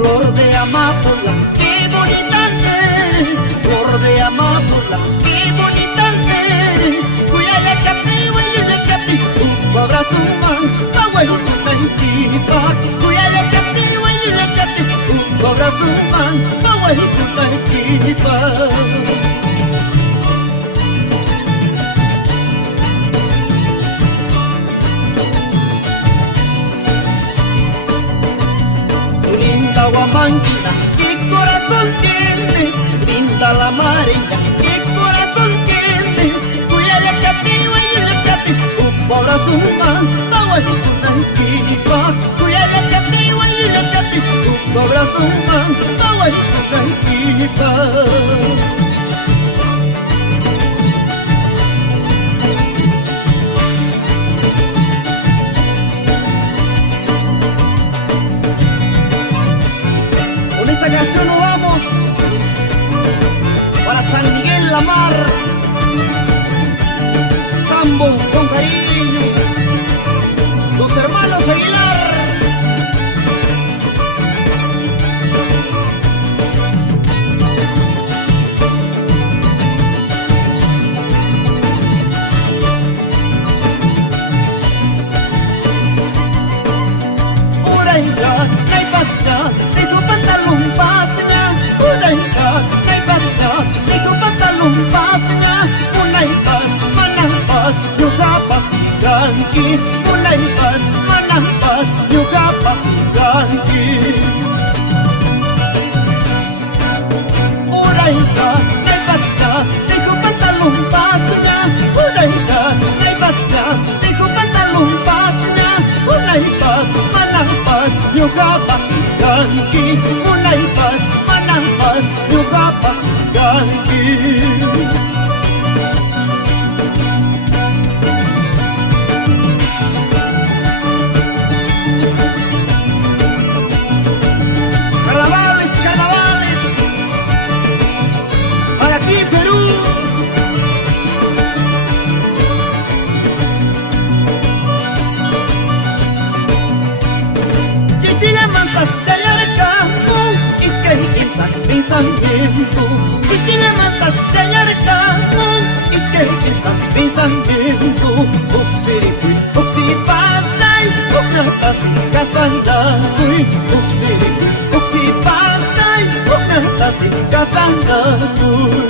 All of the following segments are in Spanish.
Flor de amapola, qué bonita eres. Flor de amapola, qué bonita eres. Cuyale cati, huele cati, un abrazo man, abuelo tu tantipa. Cuyale cati, huele cati, un abrazo man, abuelo tu tantipa. Linda Huamanquina, qué corazón tienes. Linda la mareña, qué corazón tienes. Cuyale cati, huele cati, un abrazo man, abuelo tu tantipa. Cuyale cati, huele cati, un abrazo man, abuelo tu tantipa. Con esta canción nos vamos para San Miguel la Mar. Tambo con cariño, los hermanos Aguilar. Uraika, naipasca, dejo pantalón pasna. Uraika, naipasca, dejo pantalón pasna. Unaipas, manampas, yukapas y ganquis. Unaipas, manampas, yukapas y ganquis. Uraika, naipasca, dejo pantalón pasna. Uraika, naipasca, dejo pantalón pasna. Unaipas, manampas, yukapas y ganquis. Unaipas, manampas, yukapas y ganquis. Carnavales, carnavales, para ti Perú. Chichilamantas, chayarca, iskay imsan, pinsan viento. Chichilamantas, chayarca, iskay imsan, pinsan viento. Uksirikuy, uksipastay, uknatasi, kasandakuy. Uksirikuy, uksipastay, uknatasi, kasandakuy.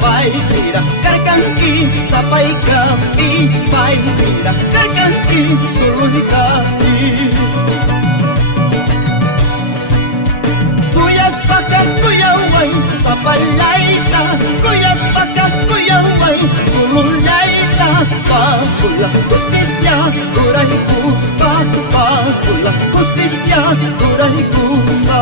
Paipira, carcanqui, sapaicampi. Paipira, carcanqui, sulunicampi. Cuyas paca, cuyaway, sapalaita. Cuyas paca, cuyaway, sululaita. Pacula, justicia, dura y cuspa. Pacula, justicia, dura y cuspa.